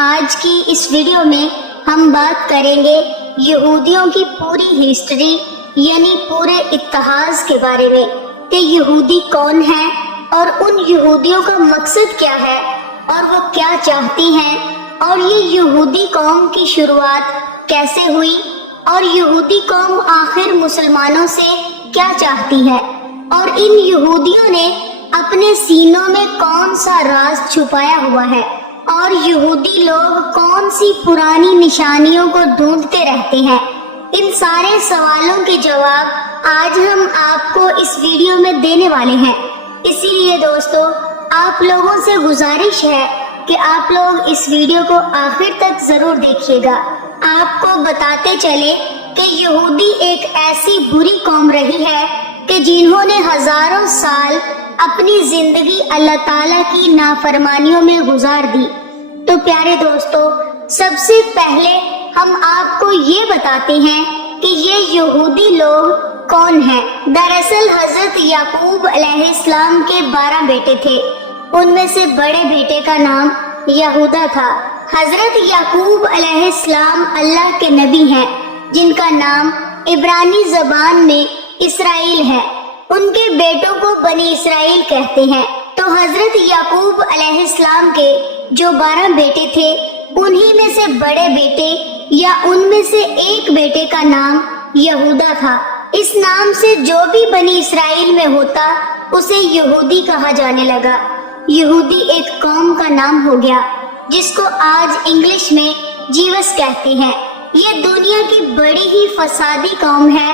آج کی اس ویڈیو میں ہم بات کریں گے یہودیوں کی پوری ہسٹری یعنی پورے اتحاد کے بارے میں کہ یہودی کون ہیں اور ان یہودیوں کا مقصد کیا ہے اور وہ کیا چاہتی ہیں اور یہ یہودی قوم کی شروعات کیسے ہوئی اور یہودی قوم آخر مسلمانوں سے کیا چاہتی ہے اور ان یہودیوں نے اپنے سینوں میں کون سا راز چھپایا ہوا ہے اور یہودی لوگ کون سی پرانی نشانیوں کو ڈھونڈتے رہتے ہیں۔ ان سارے سوالوں کے جواب آج ہم آپ کو اس ویڈیو میں دینے والے ہیں، اسی لیے دوستو آپ لوگوں سے گزارش ہے کہ آپ لوگ اس ویڈیو کو آخر تک ضرور دیکھیے گا۔ آپ کو بتاتے چلے کہ یہودی ایک ایسی بری قوم رہی ہے کہ جنہوں نے ہزاروں سال اپنی زندگی اللہ تعالیٰ کی نافرمانیوں میں گزار دی۔ تو پیارے دوستو، سب سے پہلے ہم آپ کو یہ بتاتے ہیں کہ یہ یہودی لوگ کون ہیں۔ دراصل حضرت یعقوب علیہ السلام کے 12 بیٹے تھے، ان میں سے بڑے بیٹے کا نام یہودا تھا۔ حضرت یعقوب علیہ السلام اللہ کے نبی ہیں جن کا نام عبرانی زبان میں اسرائیل ہے۔ ان کے بیٹوں کو بنی اسرائیل کہتے ہیں۔ تو حضرت یعقوب علیہ السلام کے جو 12 بیٹے تھے انہی میں سے بڑے بیٹے یا ان میں سے ایک بیٹے کا نام یہودا تھا۔ اس نام سے جو بھی بنی اسرائیل میں ہوتا اسے یہودی کہا جانے لگا۔ یہودی ایک قوم کا نام ہو گیا جس کو آج انگلش میں جیوس کہتے ہیں۔ یہ دنیا کی بڑی ہی فسادی قوم ہے۔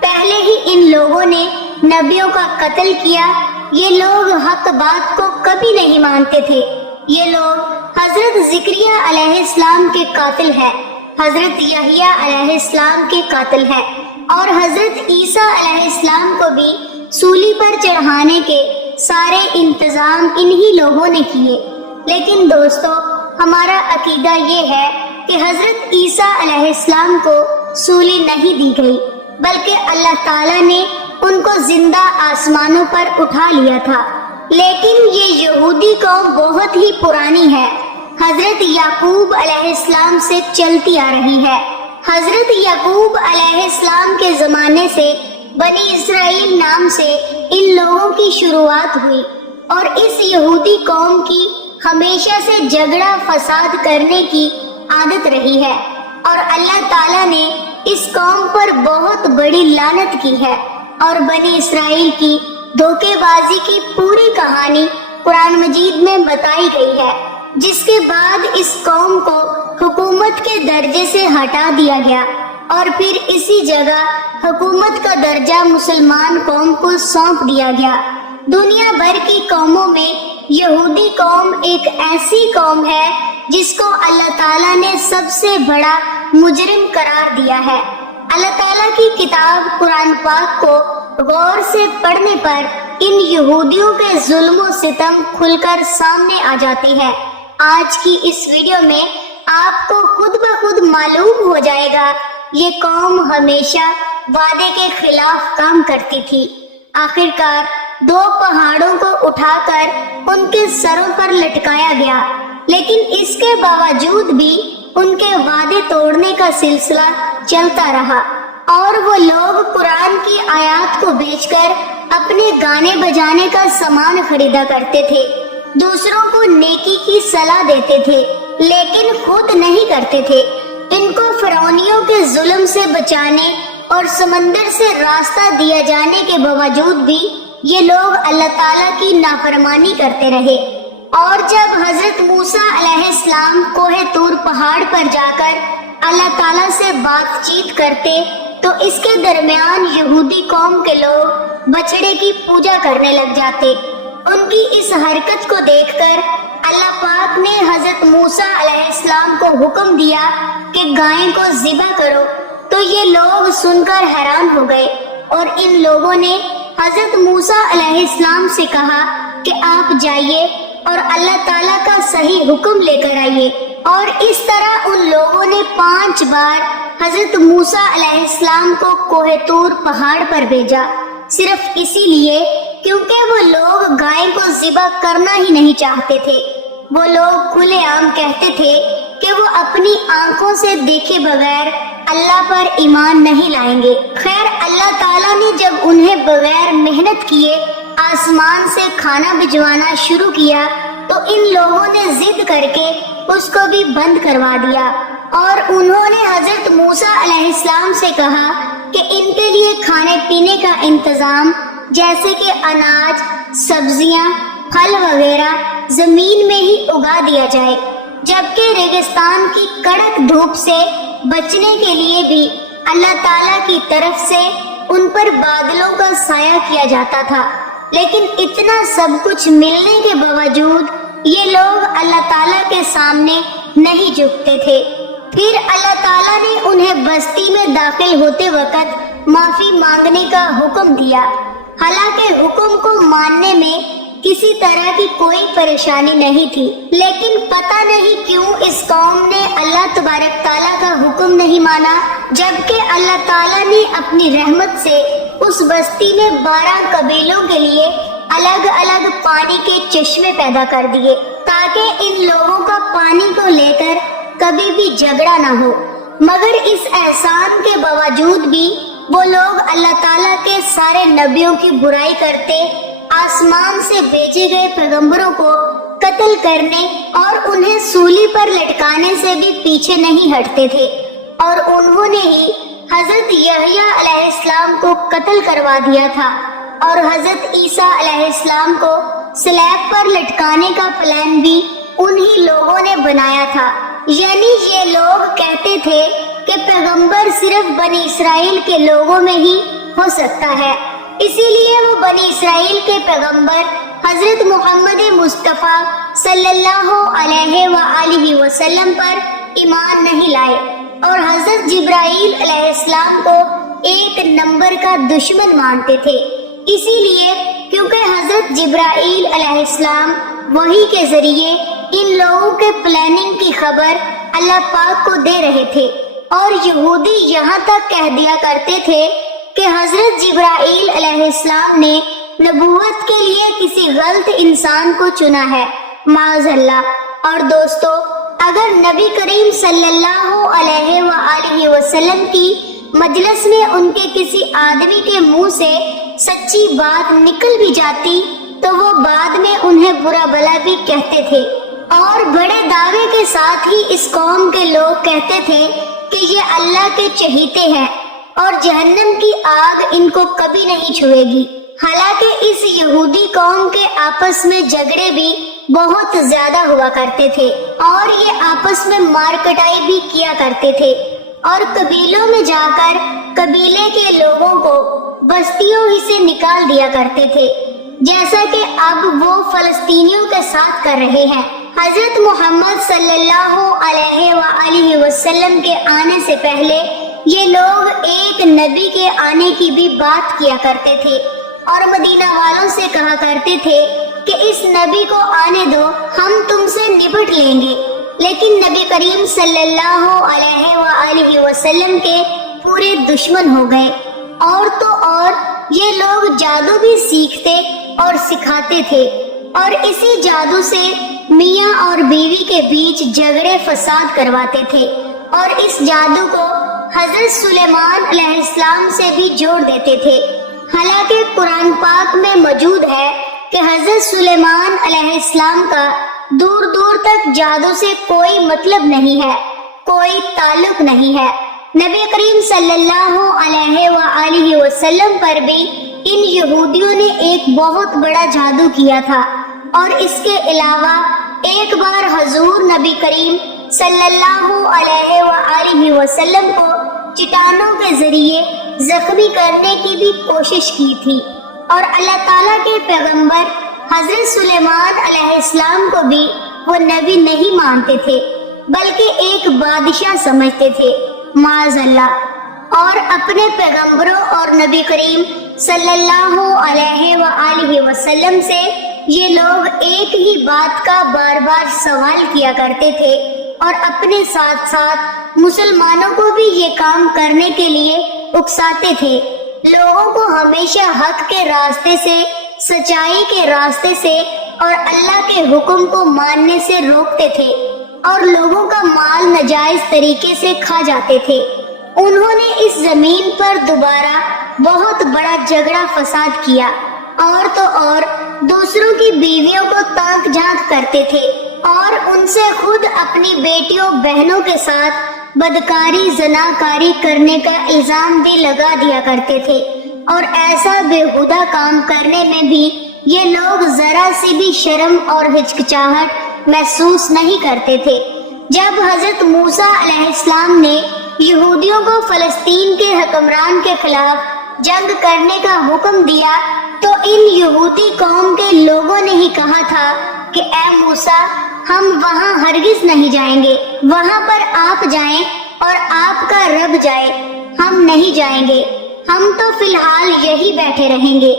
پہلے ہی ان لوگوں نے نبیوں کا قتل کیا۔ یہ لوگ حق بات کو کبھی نہیں مانتے تھے۔ یہ لوگ حضرت زکریا علیہ السلام کے قاتل ہیں، حضرت یحییٰ علیہ السلام کے قاتل ہیں اور حضرت عیسیٰ علیہ السلام کو بھی سولی پر چڑھانے کے سارے انتظام انہی لوگوں نے کیے۔ لیکن دوستو، ہمارا عقیدہ یہ ہے کہ حضرت عیسیٰ علیہ السلام کو سولی نہیں دی گئی بلکہ اللہ تعالیٰ نے ان کو زندہ آسمانوں پر اٹھا لیا تھا۔ لیکن یہ یہودی قوم بہت ہی پرانی ہے، حضرت یعقوب علیہ السلام سے چلتی آ رہی ہے۔ حضرت یعقوب علیہ السلام کے زمانے سے بنی اسرائیل نام سے ان لوگوں کی شروعات ہوئی اور اس یہودی قوم کی ہمیشہ سے جھگڑا فساد کرنے کی عادت رہی ہے اور اللہ تعالیٰ نے اس قوم پر بہت بڑی لعنت کی ہے اور بنی اسرائیل کی دھوکے بازی کی پوری کہانی قرآن مجید میں بتائی گئی ہے، جس کے بعد اس قوم کو حکومت کے درجے سے ہٹا دیا گیا اور پھر اسی جگہ حکومت کا درجہ مسلمان قوم کو سونپ دیا گیا۔ دنیا بھر کی قوموں میں یہودی قوم ایک ایسی قوم ہے جس کو اللہ تعالیٰ نے سب سے بڑا مجرم قرار دیا ہے۔ اللہ تعالیٰ کی کتاب قرآن پاک کو غور سے پڑھنے پر ان یہودیوں کے ظلم و ستم کھل کر سامنے آ جاتی ہے۔ آج کی اس ویڈیو میں آپ کو خود بخود معلوم ہو جائے گا یہ قوم ہمیشہ وعدے کے خلاف کام کرتی تھی۔ آخرکار 2 پہاڑوں کو اٹھا کر ان کے سروں پر لٹکایا گیا، لیکن اس کے باوجود بھی ان کے وعدے توڑنے کا سلسلہ چلتا رہا اور وہ لوگ قرآن کی آیات کو بیچ کر اپنے گانے بجانے کا سامان خریدا کرتے تھے، دوسروں کو نیکی کی صلاح دیتے تھے لیکن خود نہیں کرتے تھے۔ ان کو فرعونیوں کے ظلم سے بچانے اور سمندر سے راستہ دیا جانے کے باوجود بھی یہ لوگ اللہ تعالیٰ کی نافرمانی کرتے رہے اور جب حضرت موسیٰ علیہ السلام کوہ طور پہاڑ پر جا کر اللہ تعالیٰ سے بات چیت کرتے تو اس کے درمیان یہودی قوم کے لوگ بچڑے کی پوجا کرنے لگ جاتے۔ ان کی اس حرکت کو دیکھ کر اللہ پاک نے حضرت موسیٰ علیہ السلام کو حکم دیا کہ گائیں کو ذبح کرو، تو یہ لوگ سن کر حیران ہو گئے اور ان لوگوں نے حضرت موسیٰ علیہ السلام سے کہا کہ آپ جائیے اور اللہ تعالیٰ کا صحیح حکم لے کر آئیے، اور اس طرح ان لوگوں نے 5 بار حضرت موسیٰ علیہ السلام کو کوہ طور پہاڑ پر بھیجا، صرف اسی لیے کیونکہ وہ لوگ گائے کو ذبح کرنا ہی نہیں چاہتے تھے۔ وہ لوگ کھلے عام کہتے تھے کہ وہ اپنی آنکھوں سے دیکھے بغیر اللہ پر ایمان نہیں لائیں گے۔ خیر، اللہ تعالیٰ نے جب انہیں بغیر محنت کیے آسمان سے کھانا بھجوانا شروع کیا تو ان لوگوں نے ضد کر کے اس کو بھی بند کروا دیا، اور انہوں نے حضرت موسیٰ علیہ السلام سے کہا کہ ان کے لیے کھانے پینے کا انتظام جیسے کہ اناج، سبزیاں، پھل وغیرہ زمین میں ہی اگا دیا جائے، جبکہ ریگستان کی کڑک دھوپ سے بچنے کے لیے بھی اللہ تعالیٰ کی طرف سے ان پر بادلوں کا سایہ کیا جاتا تھا۔ لیکن اتنا سب کچھ ملنے کے باوجود یہ لوگ اللہ تعالیٰ کے سامنے نہیں جھکتے تھے۔ پھر اللہ تعالیٰ نے انہیں بستی میں داخل ہوتے وقت معافی مانگنے کا حکم دیا، حالانکہ حکم کو ماننے میں کسی طرح کی کوئی پریشانی نہیں تھی، لیکن پتہ نہیں کیوں اس قوم نے اللہ تبارک تعالیٰ کا حکم نہیں مانا، جبکہ اللہ تعالیٰ نے اپنی رحمت سے اس بستی میں 12 قبیلوں کے لیے الگ الگ پانی کے چشمے پیدا کر دیے تاکہ ان لوگوں کا پانی کو لے کر کبھی بھی جھگڑا نہ ہو۔ مگر اس احسان کے باوجود بھی وہ لوگ اللہ تعالیٰ کے سارے نبیوں کی برائی کرتے، آسمان سے بھیجے گئے پیغمبروں کو قتل کرنے اور انہیں سولی پر لٹکانے سے بھی پیچھے نہیں ہٹتے تھے، اور انہوں نے ہی حضرت یحییٰ علیہ السلام کو قتل کروا دیا تھا، اور حضرت عیسیٰ علیہ السلام کو سلیب پر لٹکانے کا پلان بھی انہی لوگوں نے بنایا تھا۔ یعنی یہ لوگ کہتے تھے کہ پیغمبر صرف بنی اسرائیل کے لوگوں میں ہی ہو سکتا ہے، اسی لیے وہ بنی اسرائیل کے پیغمبر حضرت محمد مصطفیٰ صلی اللہ علیہ وآلہ وسلم پر ایمان نہیں لائے، اور حضرت جبرائیل علیہ السلام کو ایک نمبر کا دشمن مانتے تھے، اسی لیے کیونکہ حضرت جبرائیل علیہ السلام وحی کے ذریعے ان لوگوں کے پلاننگ کی خبر اللہ پاک کو دے رہے تھے، اور یہودی یہاں تک کہہ دیا کرتے تھے کہ حضرت جبرائیل علیہ السلام نے نبوت کے لیے کسی غلط انسان کو چنا ہے، معاذ اللہ۔ اور دوستو، اگر نبی کریم صلی اللہ علیہ وآلہ وسلم کی مجلس میں ان کے کسی آدمی کے منہ سے سچی بات نکل بھی جاتی تو وہ بعد میں انہیں برا بھلا بھی کہتے تھے، اور بڑے دعوے کے ساتھ ہی اس قوم کے لوگ کہتے تھے کہ یہ اللہ کے چہیتے ہیں اور جہنم کی آگ ان کو کبھی نہیں چھوئے گی۔ حالانکہ اس یہودی قوم کے آپس میں جھگڑے بھی بہت زیادہ ہوا کرتے تھے، اور یہ آپس میں مار کٹائی بھی کیا کرتے تھے، اور قبیلوں میں جا کر قبیلے کے لوگوں کو بستیوں ہی سے نکال دیا کرتے تھے، جیسا کہ اب وہ فلسطینیوں کے ساتھ کر رہے ہیں۔ حضرت محمد صلی اللہ علیہ وآلہ وسلم کے آنے سے پہلے یہ لوگ ایک نبی کے آنے کی بھی بات کیا کرتے تھے، اور مدینہ والوں سے کہا کرتے تھے کہ اس نبی کو آنے دو، ہم تم سے نبٹ لیں گے، لیکن نبی کریم صلی اللہ علیہ وآلہ وسلم کے پورے دشمن ہو گئے۔ اور تو اور یہ لوگ جادو بھی سیکھتے اور سکھاتے تھے، اور اسی جادو سے میاں اور بیوی کے بیچ جھگڑے فساد کرواتے تھے، اور اس جادو کو حضرت سلیمان علیہ السلام سے بھی جوڑ دیتے تھے۔ حالانکہ قرآن پاک میں موجود ہے کہ حضرت سلیمان علیہ السلام کا دور دور تک جادو سے کوئی مطلب نہیں ہے، کوئی تعلق نہیں ہے۔ نبی کریم صلی اللہ علیہ وآلہ وسلم پر بھی ان یہودیوں نے ایک بہت بڑا جادو کیا تھا، اور اس کے علاوہ ایک بار حضور نبی کریم صلی اللہ علیہ وآلہ وسلم کو چٹانوں کے ذریعے زخمی کرنے کی بھی کوشش کی تھی، اور اللہ تعالیٰ کے پیغمبر حضرت سلیمان علیہ السلام کو بھی وہ نبی نہیں مانتے تھے، بلکہ ایک بادشاہ سمجھتے تھے، معاذ اللہ۔ اور اپنے پیغمبروں اور نبی کریم صلی اللہ علیہ وآلہ وسلم سے یہ لوگ ایک ہی بات کا بار بار سوال کیا کرتے تھے، اور اپنے ساتھ ساتھ مسلمانوں کو بھی یہ کام کرنے کے لیے اکساتے تھے، لوگوں کو ہمیشہ حق کے راستے سے، سچائی کے راستے سے اور اللہ کے حکم کو ماننے سے روکتے تھے، اور لوگوں کا مال ناجائز طریقے سے کھا جاتے تھے۔ انہوں نے اس زمین پر دوبارہ بہت بڑا جھگڑا فساد کیا، اور تو اور دوسروں کی بیویوں کو تاک جھانک کرتے تھے، اور ان سے خود اپنی بیٹیوں بہنوں کے ساتھ بدکاری زناکاری کرنے کا الزام بھی لگا دیا کرتے تھے۔ اور ایسا بےہودہ کام کرنے میں بھی یہ لوگ ذرا سی بھی شرم اور ہچکچاہٹ محسوس نہیں کرتے تھے۔ جب حضرت موسیٰ علیہ السلام نے یہودیوں کو فلسطین کے حکمران کے خلاف جنگ کرنے کا حکم دیا تو ان یہودی قوم کے لوگوں نے ہی کہا تھا کہ اے موسیٰ، ہم وہاں ہرگز نہیں جائیں گے، وہاں پر آپ جائیں اور آپ کا رب جائے، ہم نہیں جائیں گے، ہم تو فی الحال یہی بیٹھے رہیں گے۔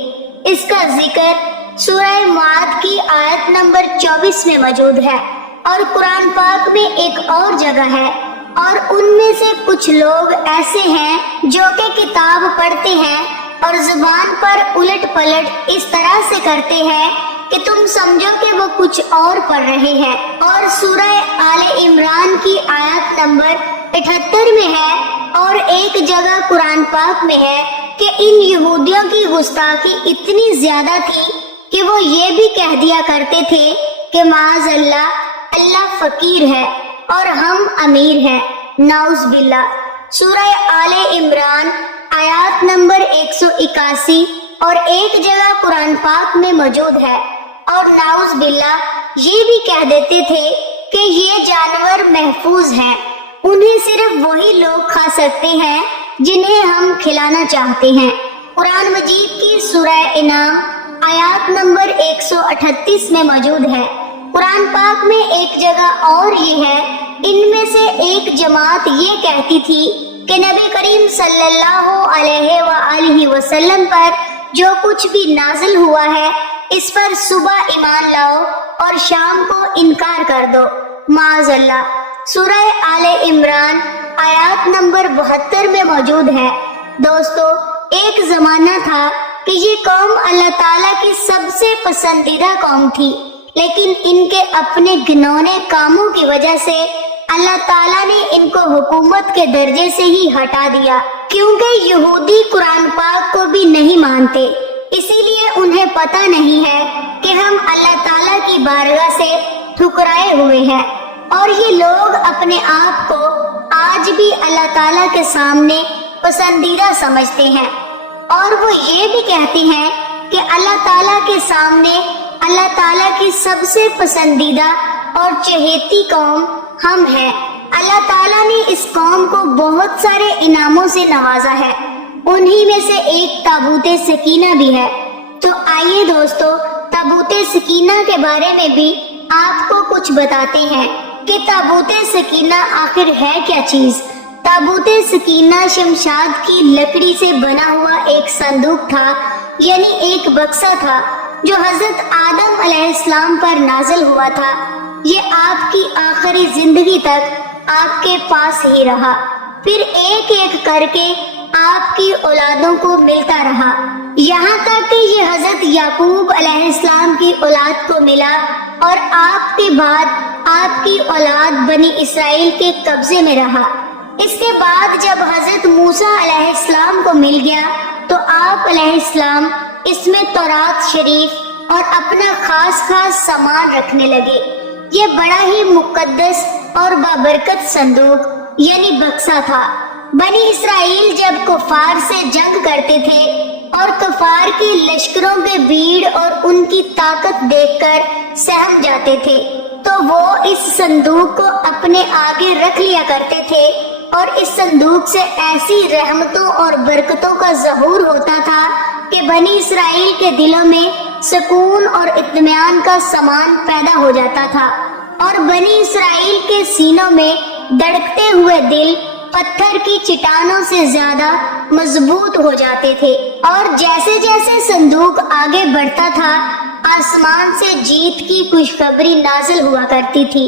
اس کا ذکر سورہ معاد کی آیت نمبر 24 میں موجود ہے، اور قرآن پاک میں ایک اور جگہ ہے۔ اور ان میں سے کچھ لوگ ایسے ہیں جو کہ کتاب پڑھتے ہیں اور زبان پر الٹ پلٹ اس طرح سے کرتے ہیں کہ تم سمجھو کہ وہ کچھ اور پڑھ رہے ہیں۔ اور سورہ آل عمران کی آیت نمبر 78 میں ہے، اور ایک جگہ قرآن پاک میں ہے کہ ان یہودیوں کی گستاخی اتنی زیادہ تھی کہ وہ یہ بھی کہہ دیا کرتے تھے کہ معاذ اللہ فقیر ہے اور ہم امیر ہیں، نعوذ باللہ۔ سورہ آل عمران آیات نمبر 181 اور ایک جگہ قرآن پاک میں موجود ہے۔ اور نعوذ باللہ یہ بھی کہہ دیتے تھے کہ یہ جانور محفوظ ہیں، انہیں صرف وہی لوگ کھا سکتے ہیں جنہیں ہم کھلانا چاہتے ہیں۔ قرآن مجید کی سورہ انعام آیات نمبر 138 میں موجود ہے۔ قرآن پاک میں ایک جگہ اور یہ ہے، ان میں سے ایک جماعت یہ کہتی تھی کہ نبی کریم صلی اللہ علیہ وآلہ وسلم پر جو کچھ بھی نازل ہوا ہے اس پر صبح ایمان لاؤ اور شام کو انکار کر دو، معاذ اللہ۔ سورہ آل عمران آیات نمبر 72 میں موجود ہے۔ دوستو، ایک زمانہ تھا کہ یہ قوم اللہ تعالیٰ کی سب سے پسندیدہ قوم تھی، لیکن ان کے اپنے گھنونے کاموں کی وجہ سے اللہ تعالیٰ نے ان کو حکومت کے درجے سے ہی ہٹا دیا، کیونکہ یہودی قرآن پاک کو بھی نہیں مانتے، اسی لیے انہیں پتہ نہیں ہے کہ ہم اللہ تعالیٰ کی بارگاہ سے ٹھکرائے ہوئے ہیں، اور یہ لوگ اپنے آپ کو آج بھی اللہ تعالیٰ کے سامنے پسندیدہ سمجھتے ہیں، اور وہ یہ بھی کہتے ہیں کہ اللہ تعالیٰ کے سامنے اللہ تعالیٰ کی سب سے پسندیدہ اور چہیتی قوم ہم ہیں۔ اللہ تعالیٰ نے اس قوم کو بہت سارے انعاموں سے نوازا ہے، انہی میں سے ایک تابوت سکینہ بھی ہے۔ تو آئیے دوستو، تابوت سکینہ کے بارے میں بھی آپ کو کچھ بتاتے ہیں کہ تابوت سکینہ آخر ہے کیا چیز۔ تابوت سکینہ شمشاد کی لکڑی سے بنا ہوا ایک صندوق تھا، یعنی ایک بکسا تھا جو حضرت آدم علیہ السلام پر نازل ہوا تھا۔ یہ آپ کی آخری زندگی تک آپ کے پاس ہی رہا، پھر ایک ایک کر کے آپ کی اولادوں کو ملتا رہا، یہاں تک کہ یہ حضرت یعقوب علیہ السلام کی اولاد کو ملا، اور آپ کے بعد آپ کی اولاد بنی اسرائیل کے قبضے میں رہا۔ اس کے بعد جب حضرت موسیٰ علیہ السلام کو مل گیا تو آپ علیہ السلام اس میں تورات شریف اور اپنا خاص سامان رکھنے لگے۔ یہ بڑا ہی مقدس اور بابرکت صندوق یعنی بکسا تھا۔ بنی اسرائیل جب کفار سے جنگ کرتے تھے اور کفار کے لشکروں کے بھیڑ اور ان کی طاقت دیکھ کر سہم جاتے تھے تو وہ اس صندوق کو اپنے آگے رکھ لیا کرتے تھے، اور اس صندوق سے ایسی رحمتوں اور برکتوں کا ظہور ہوتا تھا کہ بنی اسرائیل کے دلوں میں سکون اور اطمینان کا سامان پیدا ہو جاتا تھا، اور بنی اسرائیل کے سینوں میں دھڑکتے ہوئے دل پتھر کی چٹانوں سے زیادہ مضبوط ہو جاتے تھے۔ اور جیسے جیسے صندوق آگے بڑھتا تھا، آسمان سے جیت کی خوشخبری نازل ہوا کرتی تھی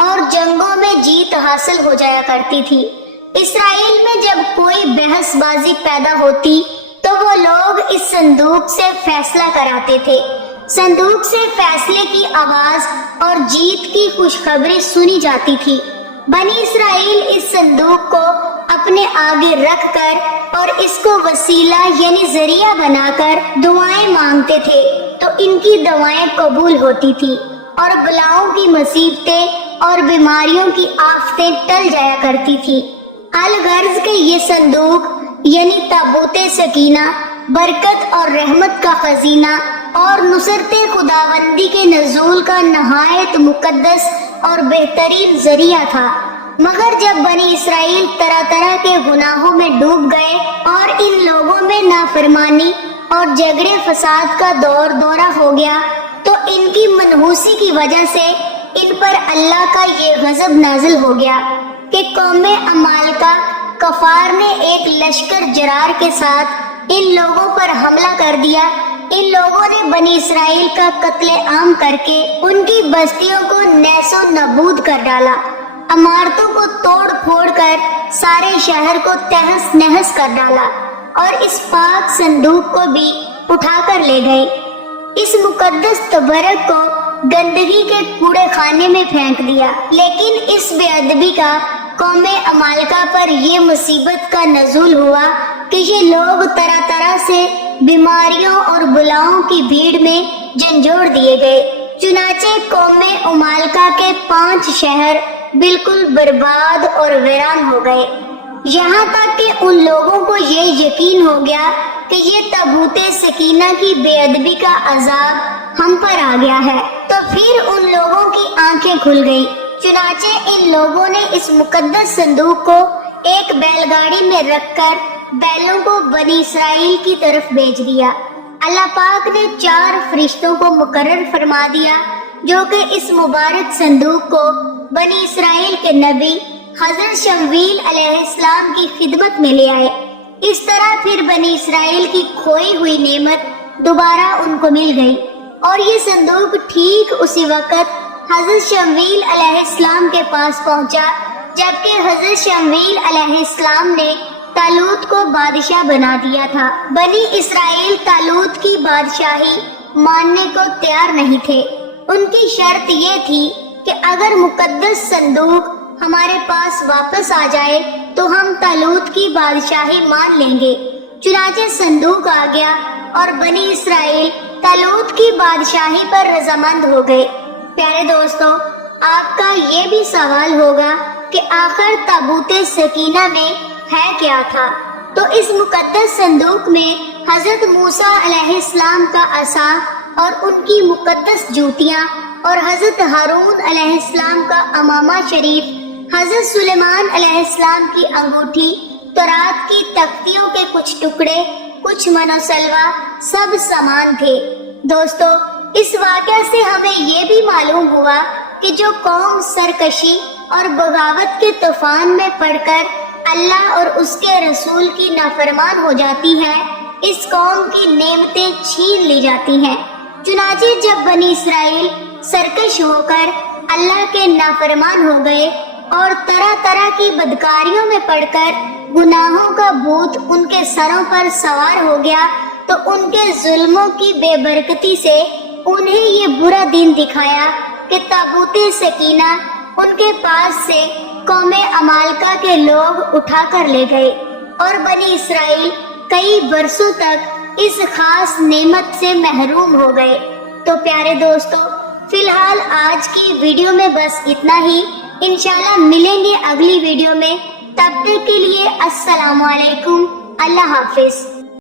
اور جنگوں میں جیت حاصل ہو جایا کرتی تھی۔ اسرائیل میں جب کوئی بحث بازی پیدا ہوتی تو وہ لوگ اس صندوق سے فیصلہ کراتے تھے، صندوق سے فیصلے کی آواز اور جیت کی خوشخبری سنی جاتی تھی۔ بنی اسرائیل اس صندوق کو اپنے آگے رکھ کر اور اس کو وسیلہ یعنی ذریعہ بنا کر دعائیں مانگتے تھے تو ان کی دعائیں قبول ہوتی تھی اور بلاؤں کی مصیبتیں اور بیماریوں کی آفتیں ٹل جایا کرتی تھی۔ الغرض کہ یہ صندوق یعنی تابوت سکینہ برکت اور رحمت کا خزینہ اور نصرت خداوندی کے نزول کا نہایت مقدس اور بہترین ذریعہ تھا۔ مگر جب بنی اسرائیل طرح طرح کے گناہوں میں ڈوب گئے اور ان لوگوں میں نافرمانی اور جھگڑے فساد کا دورہ ہو گیا تو ان کی منحوسی کی وجہ سے ان پر اللہ کا یہ غضب نازل ہو گیا کہ قوم عمالقہ کفار نے ایک لشکر جرار کے ساتھ ان لوگوں پر حملہ کر دیا۔ ان لوگوں نے بنی اسرائیل کا قتل عام کر کے ان کی بستیوں کو نیس و نابود کر ڈالا، عمارتوں کو توڑ پھوڑ کر سارے شہر کو تہس نہس کر ڈالا اور اس پاک صندوق کو بھی اٹھا کر لے گئے۔ اس مقدس تبرک کو گندگی کے کوڑے خانے میں پھینک دیا۔ لیکن اس بے ادبی کا قوم عمالقہ پر یہ مصیبت کا نزول ہوا کہ یہ لوگ طرح طرح سے بیماریوں اور بلاؤں کی بھیڑ میں جھنجھوڑ دیے گئے۔ چنانچہ قوم عمالقہ کے 5 شہر بالکل برباد اور ویران ہو گئے، یہاں تک کہ ان لوگوں کو یہ یقین ہو گیا کہ یہ تابوت سکینہ کی بے ادبی کا عذاب ہم پر آ گیا ہے۔ تو پھر ان لوگوں کی آنکھیں کھل گئی۔ چنانچہ ان لوگوں نے اس مقدس صندوق کو ایک بیل گاڑی میں رکھ کر بیلوں کو بنی اسرائیل کی طرف بھیج دیا۔ اللہ پاک نے 4 فرشتوں کو مقرر فرما دیا جو کہ اس مبارک صندوق کو بنی اسرائیل کے نبی حضرت شمویل علیہ السلام کی خدمت میں لے آئے۔ اس طرح پھر بنی اسرائیل کی کھوئی ہوئی نعمت دوبارہ ان کو مل گئی، اور یہ صندوق ٹھیک اسی وقت حضرت شمویل علیہ السلام کے پاس پہنچا جبکہ حضرت شمویل علیہ السلام نے طالوت کو بادشاہ بنا دیا تھا۔ بنی اسرائیل طالوت کی بادشاہی ماننے کو تیار نہیں تھے۔ ان کی شرط یہ تھی کہ اگر مقدس صندوق ہمارے پاس واپس آ جائے تو ہم طالوت کی بادشاہی مان لیں گے۔ چنانچہ صندوق آ گیا اور بنی اسرائیل طالوت کی بادشاہی پر رضامند ہو گئے۔ پیارے دوستو، آپ کا یہ بھی سوال ہوگا کہ آخر تابوت سکینہ میں ہے کیا تھا؟ تو اس مقدس صندوق میں حضرت موسیٰ علیہ السلام کا عصا اور ان کی مقدس جوتیاں، اور حضرت ہارون علیہ السلام کا امامہ شریف، حضرت سلیمان علیہ السلام کی انگوٹھی، تورات کی تختیوں کے کچھ ٹکڑے، کچھ من و سلوہ، سب سامان تھے۔ دوستو، اس واقعہ سے ہمیں یہ بھی معلوم ہوا کہ جو قوم سرکشی اور بغاوت کے طوفان میں پڑ کر اللہ اور اس کے رسول کی نافرمان ہو جاتی ہے، اس قوم کی نعمتیں چھین لی جاتی ہیں۔ چنانچہ جب بنی اسرائیل سرکش ہو کر اللہ کے نافرمان ہو گئے اور طرح طرح کی بدکاریوں میں پڑ کر گناہوں کا بھوت ان کے سروں پر سوار ہو گیا تو ان کے ظلموں کی بے برکتی سے انہیں یہ برا دن دکھایا کہ تابوت سکینہ ان کے پاس سے قوم عمالقہ کے لوگ اٹھا کر لے گئے، اور بنی اسرائیل کئی برسوں تک اس خاص نعمت سے محروم ہو گئے۔ تو پیارے دوستو، فی الحال آج کی ویڈیو میں بس اتنا ہی۔ انشاءاللہ ملیں گے اگلی ویڈیو میں، تب تک کے لیے السلام علیکم، اللہ حافظ۔